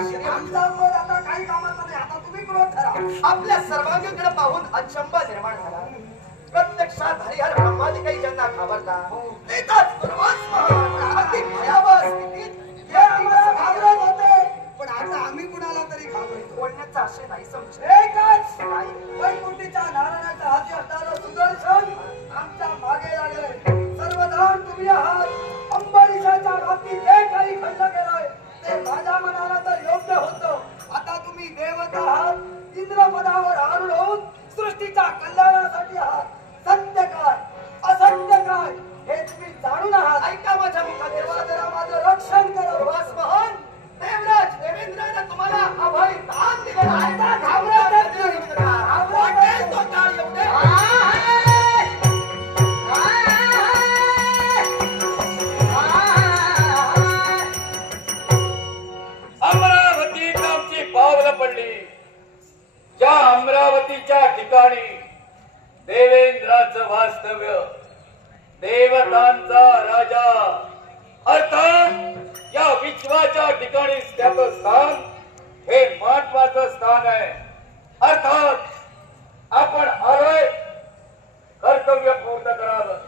आमचा क्रोध आता काही कामाचा नाही. आता तुम्ही क्रोध ठरा. आपल्या सर्वांगाकडे पाहून अचंबा निर्माण झाला. प्रत्यक्षात हरिहर ब्रह्मादी काही ज्यांना घाबरता तेच दुर्वास महाराज अति भयावह स्थितीत हे आम्हाला घाबरत होते, पण आता आम्ही कुणाला तरी घाबरतो. बोलण्याचा आशय नाही समजत. एकच वैकुंठीच्या नारायणाच्या हाती असणारं सुदर्शन आमच्या मागे लागले. सर्वजण तुम्ही आहात. अंबरीशाच्या बाबतीत जे काही खंड केलाय ते माझ्या मनाला तर योग्य होतं. आता तुम्ही देवत आहात. इंद्रपदावर आरूढ होऊन सृष्टीच्या कल्याणासाठी आहात. सत्य काय असत्य काय हे तुम्ही जाणून आहात. ऐका माझ्या मुखात तेव्हा जरा माझं रक्षण करा. दुर्वास महान देवराज देवेंद्राने तुम्हाला अभय दान दिलेलं आहे. आता घाबरत नाही. वाटेल तो काळ येऊ दे. अमरावतीत आमची पावलं पडली. ज्या अमरावतीच्या ठिकाणी देवेंद्राचं वास्तव्य, देवतांचा राजा अर्थात या विश्वाच्या ठिकाणी त्याचं स्थान हे महत्वाचं स्थान आहे. अर्थात आपण आलोय कर्तव्य पूर्ण करावं.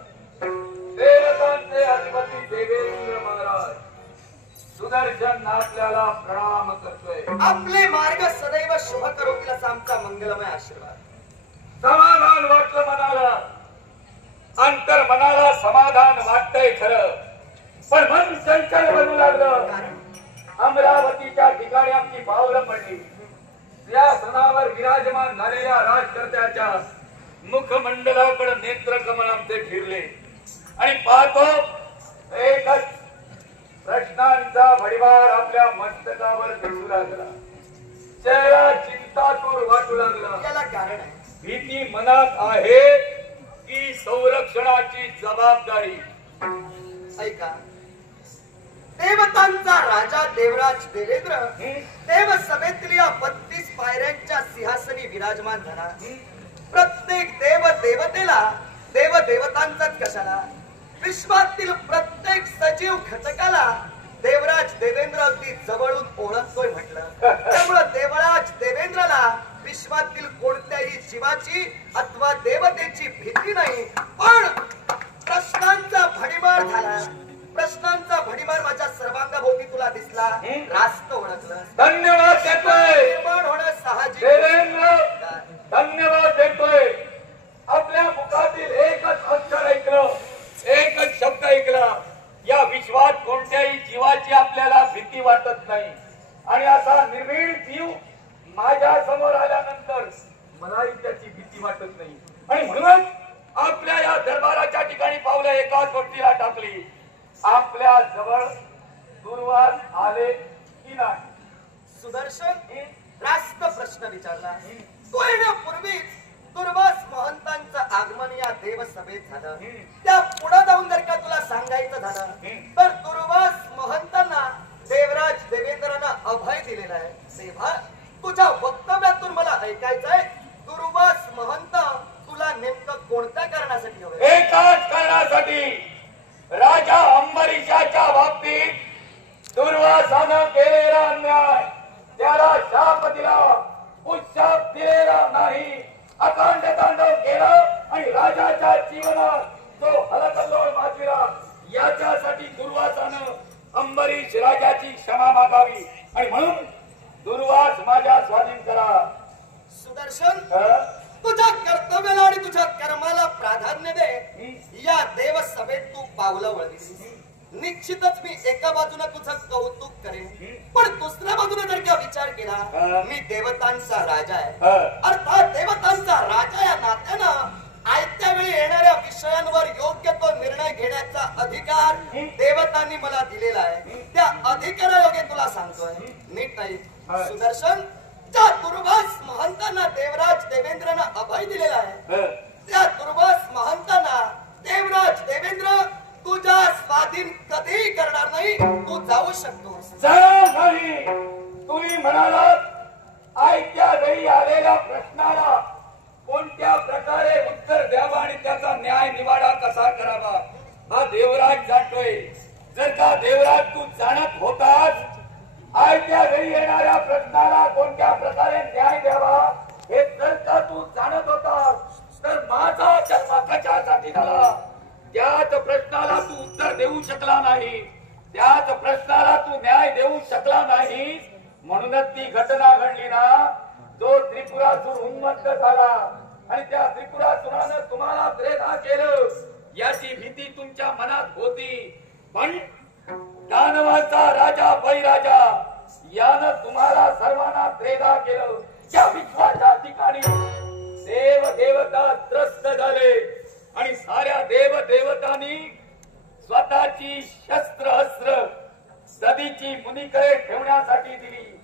देवतांचे अधिपती देवेंद्र महाराज सुदर्शन आपल्याला प्रणाम करतोय. आपले मार्ग सदैव शुभ करोतील असा आमचा मंगलमय आशीर्वाद. समाधान वाटलं मनाला, अंतर मनाला समाधान वाटतंय खरं, पण मन चंचल बनू लागलं. अमरावतीच्या ठिकाणी आमची पावलं पडली. त्या सणावर विराजमान झालेल्या राजकर्त्याच्या मुखमंडलाकडे नेत्रकमल आमचे फिरले आणि पाहतो एकच प्रश्नांचा भडीमार आपल्या मस्तकावर दिसू लागला. चेहरा चिंतातूर वाटू लागला. याला कारण आहे. भीती मनात आहे की संरक्षणाची जबाबदारी. ऐका, देवतांचा राजा देवराज देवेंद्र देव सभेतील या 32 पायऱ्यांच्या सिंहासनी विराजमान झाला. प्रत्येक देव देवतेला देव देवतांचाच कशाला, विश्वातील प्रत्येक सजीव घटकाला देवराज देवेंद्र अगदी जवळून ओळखतोय म्हटलं. त्यामुळे देवराज देवेंद्रला विश्वातील कोणत्याही जीवाची अथवा देवतेची भीती नाही. पण प्रश्नांचा भडीमार झाला. प्रश्नांचा भडीमार माझ्या सर्वांगाभोवती तुला दिसला, रास्त ओळखलं. धन्यवाद देतोय. निर्माण होणं साहजिक. देवेंद्र धन्यवाद देतोय. आपल्या मुखातील एकच अक्षर ऐकलं, एकच शब्द ऐकला. या विश्वात कोणत्याही जीवाची आपल्याला भीती वाटत नाही. आणि असा निर्भीड जीव माझ्या समोर आल्यानंतर मलाही त्याची भीती वाटत नाही. आणि म्हणूनच आपल्या या दरबाराच्या ठिकाणी पावलं एकाच गोष्टीला टाकली. आपल्या जवळ दुर्वास आले की नाही. सुदर्शन रास्त प्रश्न विचारला. तो येण्यापूर्वीच दुर्वास महंतांचं आगमन या देवसभेत झालं. त्या पुढे जाऊन जर का तुला सांगायचं झालं तर दुर्वास महंतांना देवराज देवेंद्रानं अभय दिलेलं आहे. तेव्हा तुझ्या वक्तव्यातून मला ऐकायचंय, दुर्वास महंत तुला नेमकं कोणत्या कारणासाठी हवं? एकाच कारणासाठी. राजा अंबरीशाच्या बाबतीत दुर्वासानं केलेला अन्याय, त्याला शाप दिला, उशाप दिलेला नाही. अखंड तांडव केलं आणि राजाच्या जीवनात जो हलकल्लोळ माजविला, याच्यासाठी दुर्वासानं अंबरीश राजाची क्षमा मागावी. आणि म्हणून दुर्वास माझ्या स्वाधीन करा. सुदर्शन, तुझ्या कर्तव्याला आणि तुझ्या कर्माला प्राधान्य दे. या देवसभेत तू पावलं वळली. निश्चितच मी एका बाजूने तुझं कौतुक करेन, पण दुसऱ्या बाजूने जर का विचार केला, मी देवतांचा राजा आहे. अर्थात देवतांचा राजा या नात्यानं आयत्या वेळी येणाऱ्या विषयांवर योग्य तो निर्णय घेण्याचा अधिकार देवतांनी मला दिलेला आहे. त्या अधिकारायोगे तुला सांगतोय, नीट नाही. सुदर्शन, त्या दुर्वास महंतांना देवराज देवेंद्रनं अभय दिलेला आहे. त्या दुर्वास महंतांना देवराज देवेंद्र तुझ्या स्वाधीन कधीही करणार नाही. तू जाऊ शकतोस. नाही. तुम्ही म्हणालात आयत्या वेळी आलेल्या प्रश्नाला कोणत्या प्रकारे उत्तर द्यावं आणि त्याचा न्याय निवाडा कसा करावा हा देवराज जाणतोय. जर का देवराज तू जाणत होतास आयत्या वेळी येणाऱ्या देऊ शकला नाही, त्याच प्रश्नाला तू न्याय देऊ शकला नाही, म्हणूनच ती घटना घडली ना. जो त्रिपुरासुर उन्मत्त झाला आणि त्या त्रिपुरासुरानं तुम्हाला त्रेधा केलं, याची भीती तुमच्या मनात होती. पण दानवाचा राजा बळीराजा यानं तुम्हाला सर्वांना त्रेधा केलं. त्या विश्वाच्या ठिकाणी देव देवता त्रस्त झाले आणि साऱ्या देव देवतांनी स्वतःची शस्त्र अस्त्र सदीची मुनीकडे ठेवण्यासाठी दिली.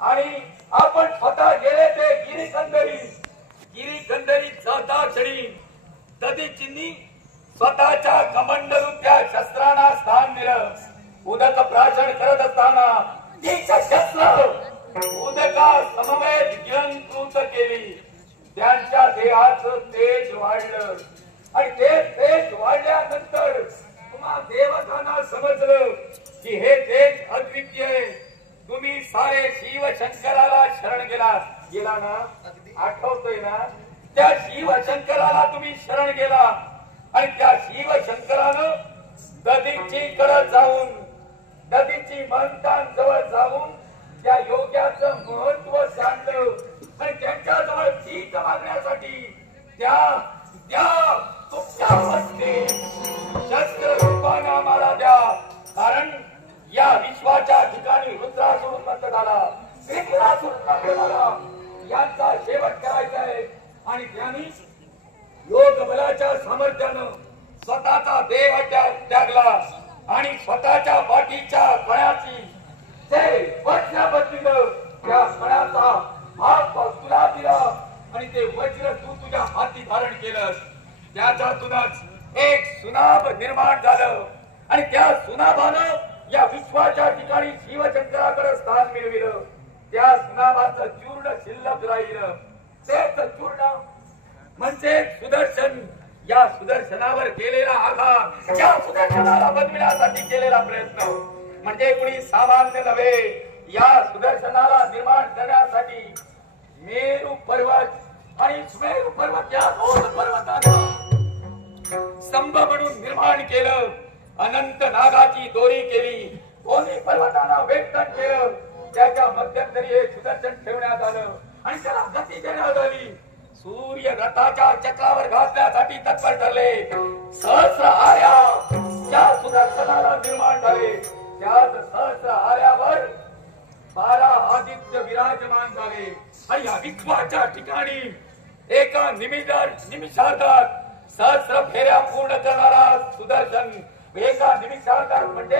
आणि आपण स्वतः गेले ते गिरीकंदरी जाता क्षणी सदीचींनी स्वतःच्या कमंडलून त्या शस्त्रांना स्थान दिलं. उदक प्राशन करत असताना ती शस्त्र उदका समवेत गिळंकृत केली. त्यांच्या देहाचं तेज वाढलं आणि ते तेज वाढल्यानंतर तुम्हा देवतांना समजलं की हे तेज अद्वितीय आहे. तुम्ही सारे शिव शंकराला शरण गेला ना. आठवतोय ना, त्या शिव शंकराला तुम्ही शरण गेला आणि त्या शिव शंकरानं दधीचीकडे जाऊन दधीची महंतांजवळ जाऊन त्या योग्याचं महत्व जाणलं आणि त्यांच्याजवळ भीक मागण्यासाठी तुमच्या वस्ती शस्त्र रूपानं आम्हाला द्या. कारण या विश्वाच्या ठिकाणी रुद्रासुर उन्मत्त झाला, त्रिपुरासुर उन्मत्त झाला, यांचा शेवट करायचा आहे. आणि त्यांनी योग बलाच्या सामर्थ्यानं स्वतःचा देह त्यागला आणि स्वतःच्या पाठीच्या कण्याची ते वज्र बदलिलं. त्या कण्याचा भाग तुला दिला आणि ते वज्र तू तुझ्या हाती धारण केलंस. त्याच्यातूनच एक सुनाभ निर्माण झालं आणि त्या सुनाभानं या विश्वाच्या ठिकाणी शिवशंकराकडे स्थान मिळविलं. त्या सुनाभाचं चूर्ण शिल्लक राहिलं. तेच चूर्ण म्हणजे सुदर्शन. या सुदर्शनावर केलेला आघात, या सुदर्शनाला बनविण्यासाठी केलेला प्रयत्न म्हणजे कुणी सामान्य नव्हे. या सुदर्शनाला निर्माण करण्यासाठी मेरू पर्वत आणि सुमेरू पर्वत या दोन पर्वतानं स्तंभ म्हणून निर्माण केलं. अनंत नागाची दोरी केली, दोन्ही पर्वतांना वेष्टन केलं. त्याच्या मध्यंतरी हे सुदर्शन ठेवण्यात आलं आणि त्याला गती देण्यात आली. सूर्य रथाच्या चक्रावर घातण्यासाठी तत्पर ठरले. सहस्र आर्या त्या सुदर्शनाला निर्माण झाले. त्याच सहस्र आर्यावर 12 आदित्य विराजमान झाले आणि या विश्वाच्या ठिकाणी एका निमिषार्धात सहस्र फेऱ्या पूर्ण करणारा सुदर्शन. एका निमिषार्धात म्हणजे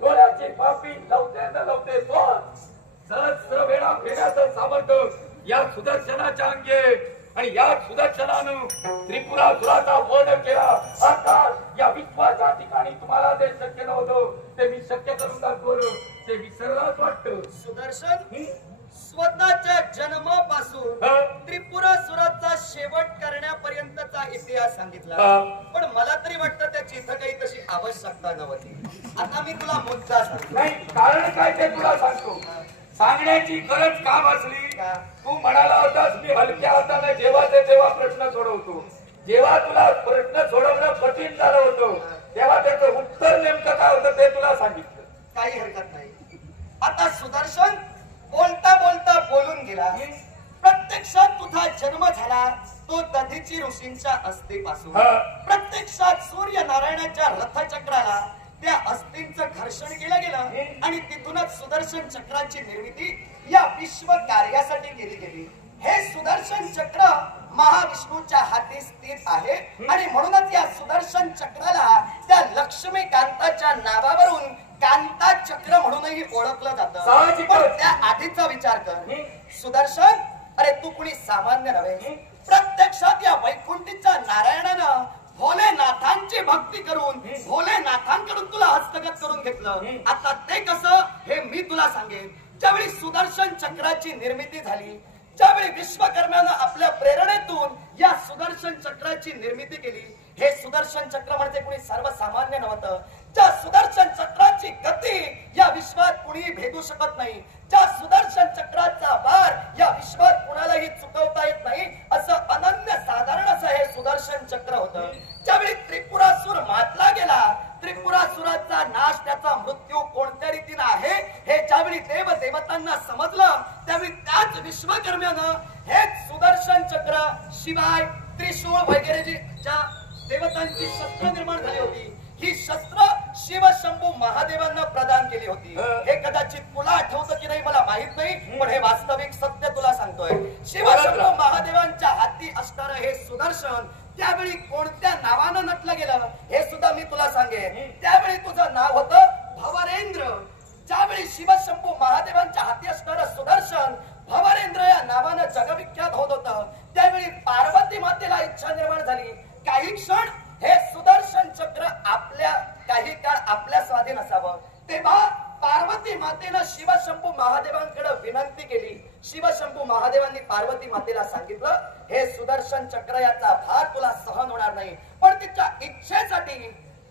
डोळ्याची पापी लवते तो सहस्र वेळा फेऱ्याचं सामर्थ्य या सुदर्शनाच्या अंगी. आणि या सुदर्शनानं त्रिपुरासुराचा वध केला. अर्थात या विश्वाच्या ठिकाणी तुम्हाला जे शक्य नव्हतं ते मी शक्य करून दाखवलं. ते विसरलाच वाटतं. सुदर्शन स्वतःच्या जन्मापासून त्रिपुरासुराचा शेवट करण्यापर्यंतचा इतिहास सांगितला. पण मला तरी वाटतं त्याची इथं काही तशी आवश्यकता नव्हती. आता मी तुला मुद्दा सांगतो. नाही, कारण काय ते तुला सांगतो. सांगण्याची गरज का भासली? तू म्हणाला होतास मी हलक्या हाताने जेव्हा ते तेव्हा प्रश्न सोडवतो. जेव्हा तुला प्रश्न सोडवणं कठीण झालं होतं तेव्हा त्याचं उत्तर नेमकं काय होतं ते तुला सांगितलं. काही हरकत नाही. आता सुदर्शन बोलता बोलता बोलून गेला. प्रत्यक्षात तुझा जन्म झाला तो दधीची ऋषींच्या अस्थीपासून. प्रत्यक्षात सूर्य नारायणाच्या रथचक्राला त्या अस्थींचं घर्षण केलं गेलं आणि तिथूनच सुदर्शन चक्राची निर्मिती या विश्व कार्यासाठी केली गेली. हे सुदर्शन चक्र महाविष्णूच्या हाती स्थित आहे आणि म्हणूनच या सुदर्शन चक्राला त्या लक्ष्मीकांताच्या नावावरून कांता चक्र म्हणूनही ओळखलं जातं. पण त्या आधीचा विचार कर. सुदर्शन, अरे तू कुणी सामान्य नव्हे. प्रत्यक्षात या वैकुंठीच्या नारायणानं भोलेनाथांची भक्ती करून भोलेनाथांकडून तुला हस्तगत करून घेतलं. आता ते कसं हे मी तुला सांगेन. ज्यावेळी सुदर्शन चक्राची निर्मिती झाली, ज्यावेळी विश्वकर्म्यानं आपल्या प्रेरणेतून या सुदर्शन चक्राची निर्मिती केली. हे सुदर्शन चक्र म्हणजे कुणी सर्वसामान्य नव्हतं. ज्या सुदर्शन चक्राची गती या विश्वात कुणीही भेदू शकत नाही, ज्या सुदर्शन चक्राचा भार या विश्वात कुणालाही चुकवता येत नाही, असं अनन्य साधारण असं हे सुदर्शन चक्र होतं. ज्यावेळी त्रिपुरासुर मातला गेला, त्रिपुरासुराचा कर्म्यानं हेच सुदर्शन चक्र शिवाय त्रिशूळ वगैरे ज्या देवतांची शस्त्र निर्माण झाली होती ही शस्त्र शिव शंभू महादेवांना प्रदान केली होती. हे कदाचित तुला आठवतं की नाही मला माहित नाही, पण हे वास्तविक सत्य तुला सांगतोय. शिव शंभू महादेवांच्या हाती असणारं हे सुदर्शन त्यावेळी कोणत्या नावानं नटलं गेलं हे सुद्धा मी तुला सांगेन. त्यावेळी तुझं नाव होतं भवरेंद्र. ज्यावेळी शिवशंभू महादेवांच्या हाती असणारं सुदर्शन भवरेंद्र या नावानं जगविख्यात होत होतं त्यावेळी पार्वती मातेला इच्छा निर्माण झाली काही क्षण हे सुदर्शन चक्र काही काळ आपल्या स्वाधीन असावं. तेव्हा पार्वती मातेनं शिवशंभू महादेवांकडे विनंती केली. शिवशंभू महादेवांनी पार्वती मातेला सांगितलं हे सुदर्शन चक्र याचा भार तुला सहन होणार नाही, पण तिच्या इच्छेसाठी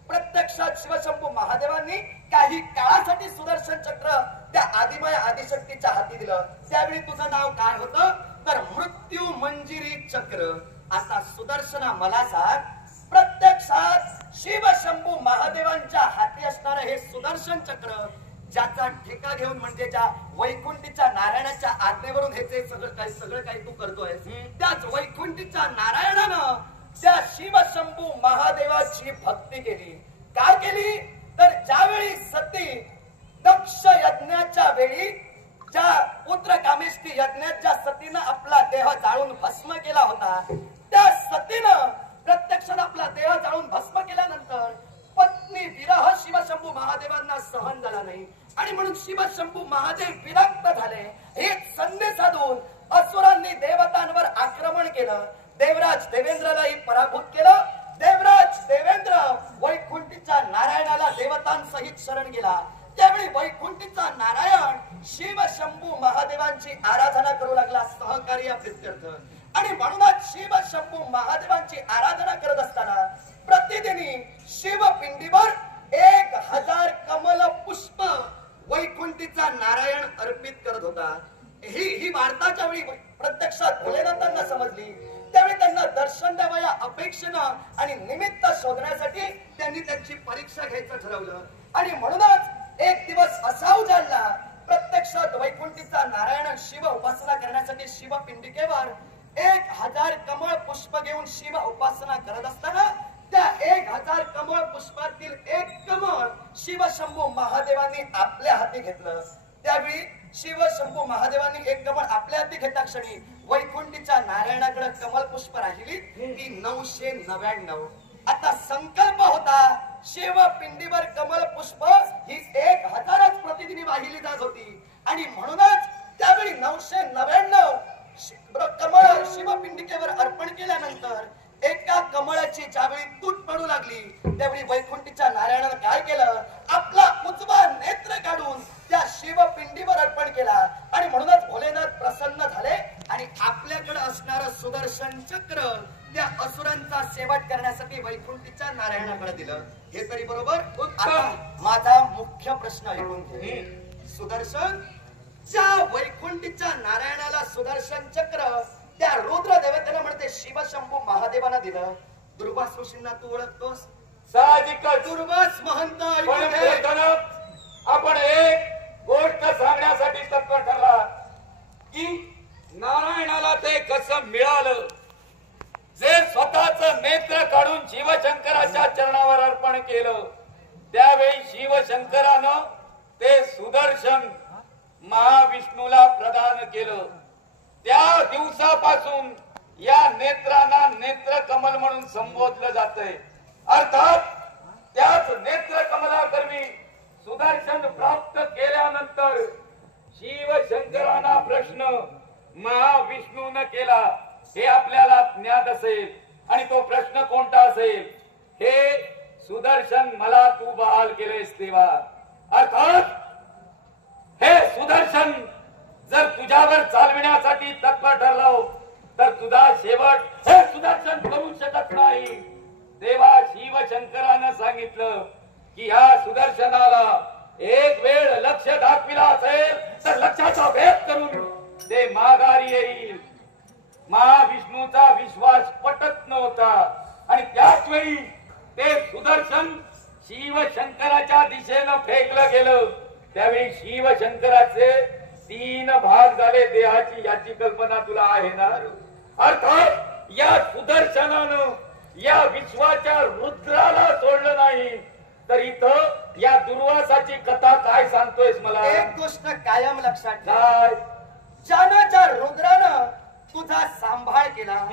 प्रत्यक्षात शिवशंभू महादेवांनी काही काळासाठी सुदर्शन चक्र त्या आदिमाया आदिशक्तीच्या हाती दिलं. त्यावेळी तुझं नाव काय होतं तर मृत्यू मंजिरी चक्र. आता सुदर्शना मला सांग प्रत्यक्षात शिवशंभू महादेवांच्या हाती असणारं हे सुदर्शन चक्र ज्याचा ठेका घेऊन म्हणजे ज्या वैकुंठीच्या नारायणाच्या आज्ञेवरून हे सगळं काही तू करतोय त्याच वैकुंठीच्या नारायणानं त्या शिवशंभू महादेवाची भक्ती केली. काय केली तर ज्यावेळी सती दक्ष यज्ञाच्या वेळी ज्या पुत्र कामेष्टी यज्ञात ज्या सतीनं आपला देह जाळून भस्म केला होता त्या सतीनं प्रत्यक्षात आपला देह जाळून भस्म केल्यानंतर पत्नी विरह शिवशंभू महादेवांना सहन झाला नाही आणि म्हणून शिवशंभू महादेव विरक्त झाले. हे संधी साधून असुरांनी देवतांवर आक्रमण केलं. देवराज देवेंद्रलाही पराभूत केलं. देवराज देवेंद्र वैकुंठीच्या नारायणाला देवतांसहित शरण गेला. त्यावेळी वैकुंठीचा नारायण शिवशंभू महादेवांची आराधना करू लागला सहकार्य प्रित्यर्थ. आणि म्हणूनच शिवशंभू महादेवांची आराधना करत असताना प्रतिदिनी शिवपिंडीवर 1000 कमल पुष्प वैकुंठीचा नारायण अर्पित करत होता. ही वार्ताच्या वेळी प्रत्यक्षात भोलेनाथांना समजली. त्यावेळी त्यांना दर्शन द्यावं या अपेक्षेनं आणि निमित्त शोधण्यासाठी त्यांनी त्यांची परीक्षा घ्यायचं ठरवलं. आणि म्हणूनच एक दिवस असा उजाडला प्रत्यक्षात वैकुंठीचा नारायण शिव उपासना करण्यासाठी शिवपिंडिकेवर 1000 कमळ पुष्प घेऊन शिव उपासना करत असताना त्या 1000 कमळ पुष्पातील एक कमळ शिवशंभू महादेवांनी आपल्या हाती घेतलं. त्यावेळी शिवशंभू महादेवांनी एक कमळ आपल्या हाती घेता क्षणी वैकुंठीच्या नारायणाकडे कमल पुष्प राहिली ती 999. आता संकल्प होता शिवपिंडीवर कमल पुष्प ही 1000च प्रतिदिनी वाहिली जात होती आणि म्हणूनच त्यावेळी 999 कमळ शिवपिंडिकेवर अर्पण केल्यानंतर एका कमळाची ज्यावेळी तूट पडू लागली त्यावेळी वैकुंठीच्या नारायणानं काय केलं आपला उजवा नेत्र काढून त्या शिवपिंडीवर अर्पण केला. आणि म्हणूनच भोलेनाथ प्रसन्न झाले आणि आपल्याकडे असणारं सुदर्शन चक्र त्या असुरांचा शेवट करण्यासाठी वैकुंठीच्या नारायणाकडे दिलं. हे तरी बरोबर. आता माझा मुख्य प्रश्न ऐकून घे. सुदर्शन ज्या वैकुंठीच्या नारायणाला सुदर्शन चक्र त्या रुद्र देवतेला म्हणते शिवशंभू महादेवांना दिलं. दुर्वास ऋषींना तू ओळखतोस साहजिकच. दुर्वास महंत आपण एक गोष्ट सांगण्यासाठी तत्पर ठरला की नारायणाला ते कसं मिळालं जे स्वतःच नेत्र काढून शिवशंकराच्या चरणावर अर्पण केलं. त्यावेळी शिवशंकरानं ते सुदर्शन महाविष्णूला प्रदान केलं. त्या दिवसापासून या नेत्रांना नेत्र कमल म्हणून संबोधलं जातंय. अर्थात त्याच नेत्र कमलाकरवी सुदर्शन प्राप्त केल्यानंतर शिवशंकरांना प्रश्न महाविष्णून केला हे आपल्याला ज्ञात असेल. आणि तो प्रश्न कोणता असेल हे सुदर्शन मला तू बहाल केलेस तेव्हा. अर्थात हे सुदर्शन जर तुझ्यावर चालविण्यासाठी तत्पर ठरलो तर तुझा शेवट हे सुदर्शन करू शकत नाही. तेव्हा शिवशंकरानं सांगितलं की ह्या सुदर्शनाला एक वेळ लक्ष दाखविला असेल तर लक्षाचा भेद करून ते माघारी येईल. महाविष्णूचा विश्वास पटत नव्हता आणि त्याच वेळी ते सुदर्शन शिवशंकराच्या दिशेनं फेकलं गेलं. त्यावेळी शिवशंकराचे 3 भाग झाले देहाची, याची कल्पना तुला आहे ना? अर्थात या सुदर्शनानं या विश्वाच्या रुद्राला सोडलं नाही तर इथं या दुर्वासाची कथा काय सांगतोयस मला? एक गोष्ट कायम लक्षात ठेव, काय? ज्यानं ज्या रुद्रानं तुझा सांभाळ केला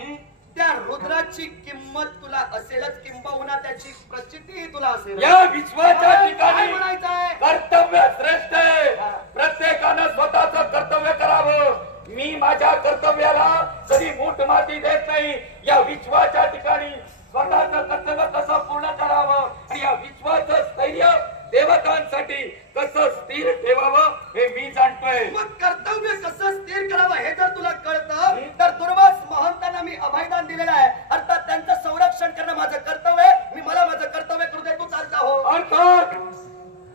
त्या रुद्राची किंमत तुला असेलच, किंबहुना त्याची प्रचिती तुला असेल. या विश्वाच्या काय ठिकाणी म्हणायचं आहे? कर्तव्य श्रेष्ठ आहे. प्रत्येकानं स्वतःच कर्तव्य करावं. मी माझ्या कर्तव्याला कधी मूठ माती देत नाही. या विश्वाच्या ठिकाणी स्वतःच कर्तव्य कसं पूर्ण करावं आणि या विश्वाचं स्थैर्य देवतांसाठी कसं स्थिर ठेवावं हे मी जाणतोय. मग कर्तव्य कसं स्थिर करावं हे जर तुला कळतं तर दुर्वास महंतांना मी अभयदान दिलेलं आहे. अर्थात त्यांचं संरक्षण करणं माझं कर्तव्य आहे. मला माझं कर्तव्य करू दे, तू चालता हो. अर्थात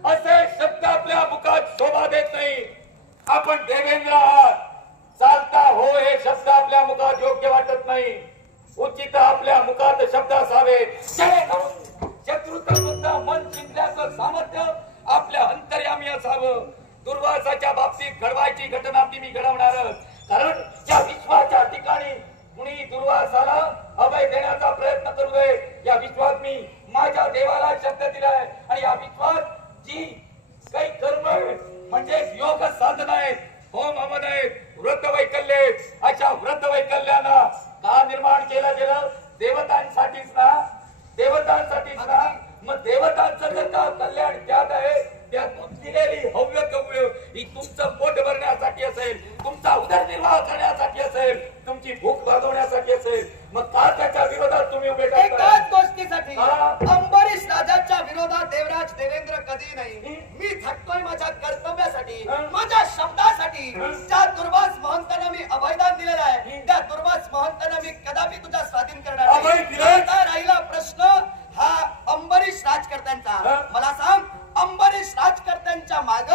असे शब्द आपल्या मुखात शोभा देत नाही. आपण देवेंद्र आहात, चालता हो हे शब्द आपल्या मुखात योग्य वाटत नाही. उचित आपल्या मुखात शब्द असावे शत्रूचं सुद्धा मन जिंकण्याचं सामर्थ्य आपल्या अंतर्यामी असावं. दुर्वासाच्या बाबतीत घडवायची घटना ती मी घडवणारच. कारण या विश्वाच्या ठिकाणी कुणी दुर्वासाला अभय देण्याचा प्रयत्न करू नये. या विश्वात मी माझ्या देवाला शब्द दिलाय आणि या विश्वात जी काही कर्म म्हणजे योग साधना आहेत, होम हवन आहेत, व्रत वैकल्य आहेत, अशा व्रत वैकल्यांना का निर्माण केलं गेलं? देवतांसाठीच ना, देवतांसाठीच ना. मग देवतांचं जर का कल्याण त्यात आहे, त्यातून दिलेली हव्य कव्य ही तुमचं पोट भरण्यासाठी असेल, तुमचा उदरनिर्वाह करण्यासाठी असेल, तुमची भूक भागवण्यासाठी असेल, मग का त्याच्या विरोधात तुम्ही उभे टाकताय? एकाच गोष्टीसाठी हा. अंबरीश राजाच्या विरोधात देवराज देवेंद्र कधी नाही. मी झटतोय माझ्या कर्तव्यासाठी, माझ्या शब्दासाठी. ज्या दुर्वास महंतांना मी अभयदान दिलेलं आहे त्या दुर्वास महंतांना मी कदापि तुझ्या स्वाधीन करणार अभय नाही. दिलंय? आता राहिला प्रश्न हा अंबरीश राजकर्त्यांचा. मला सांग, अंबरीश राजकर्त्यांच्या माग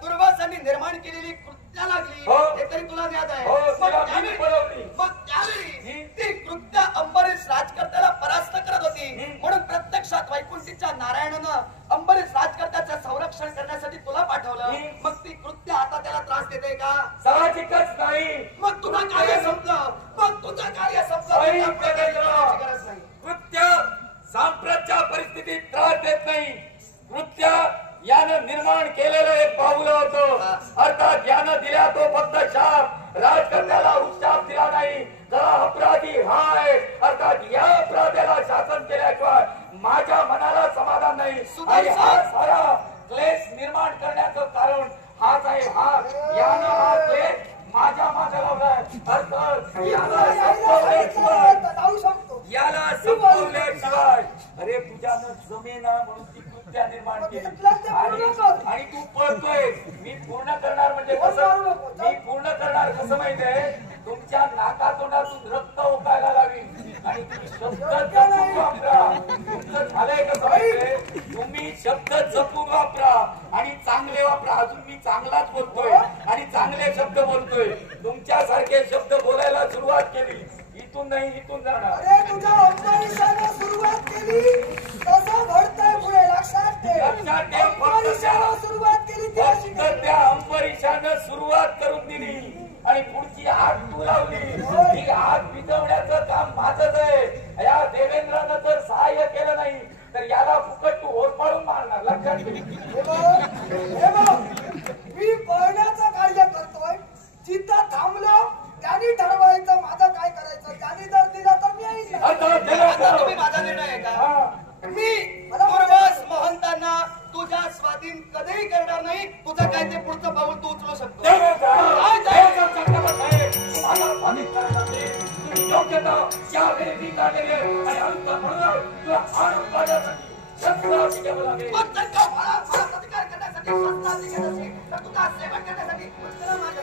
दुर्वासांनी निर्माण केलेली कृत्या लागली हो. हे तरी तुला ज्ञात आहे. हो, मग तिला मी त्यावेळी पळवली. ती कृत्या अंबरीश राजकर्त्याला परास्त करत होती. म्हणून प्रत्यक्षात वैकुंठीच्या नारायणानं अंबरीश राजकर्त्याचं संरक्षण करण्यासाठी तुला पाठवलं. मग ती कृत्या आता त्याला त्रास देते का? साहजिकच नाही. मग तुझं कार्य संपलं. मग तुझं कार्य संपलं. काही तुझ्या प्रकारे करायची गरज नाही. कृत्य सांप्रतच्या परिस्थितीत त्रास देत नाही. कृत्य यानं निर्माण केलेलं एक पाऊलं होतं. अर्थात यानं दिला तो फक्त शाप, राजकर्त्याला उत्साप दिला नाही. खरा अपराधी हा आहे. अर्थात या अपराध्याला शासन केल्याशिवाय माझ्या मनाला समाधान नाही. आणि हा सारा क्लेश निर्माण करण्याचं कारण हाच आहे. यानं हा क्लेश माझ्या मागे लावलाय. अर्थात याला संपवल्याशिवाय अरे तुझ्यानं जमेना म्हणून ती कृत्या निर्माण केली आणि तू पळतोय. मी पूर्ण करणार म्हणजे कसं? मी पूर्ण करणार कसं माहितीये? तुमच्या नाकातोंडातून रक्त ओकायला लावी आणि तुम्ही शब्द जपून वापरा. तुमचं झालंय कसं माहितीये? तुम्ही शब्द जपून वापरा आणि चांगले वापरा. अजून मी चांगलाच बोलतोय आणि चांगले शब्द बोलतोय. तुमच्यासारखे शब्द बोलायला सुरुवात केली इथून नाही इथून जाणार. अरे तुझ्या अंबरीशाने सुरुवात केली तसं घडतंय पुढे. लक्षात ठेव. अंबरीशाने सुरुवात केली फक्त त्या अंबरीशानं सुरुवात करून दिली आणि पुढची आग तू लावली. ही आग विझवण्याचं काम माझंच आहे. या देवेंद्रानं जर सहाय्य केलं नाही तर याला फुकट तू ओरपाळून मारणार. लक्षात हे बघ, मी पळण्याचं कार्य करतोय. जिथं थांबलो त्यांनी ठरवायचं माझं काय करायचं. त्यांनी जर दिलं तर मी येईल. आता तुम्ही माझा निर्णय आहे का? मी दुर्वास महंतांना तुझ्या स्वाधीन कधीही करणार नाही. तुझं काय ते पुढचं पाऊल तू उचलू शकतो. योग्यता यावेळी मी काढलेली आहे आणि अंत म्हणून तुला आणून पाडण्यासाठी शस्त्राची घ्यावं लागेल. मग जर का मला प्रतिकार करण्यासाठी शस्त्राची गरज असेल तर तुझा सेवा करण्यासाठी उत्तर माझ्या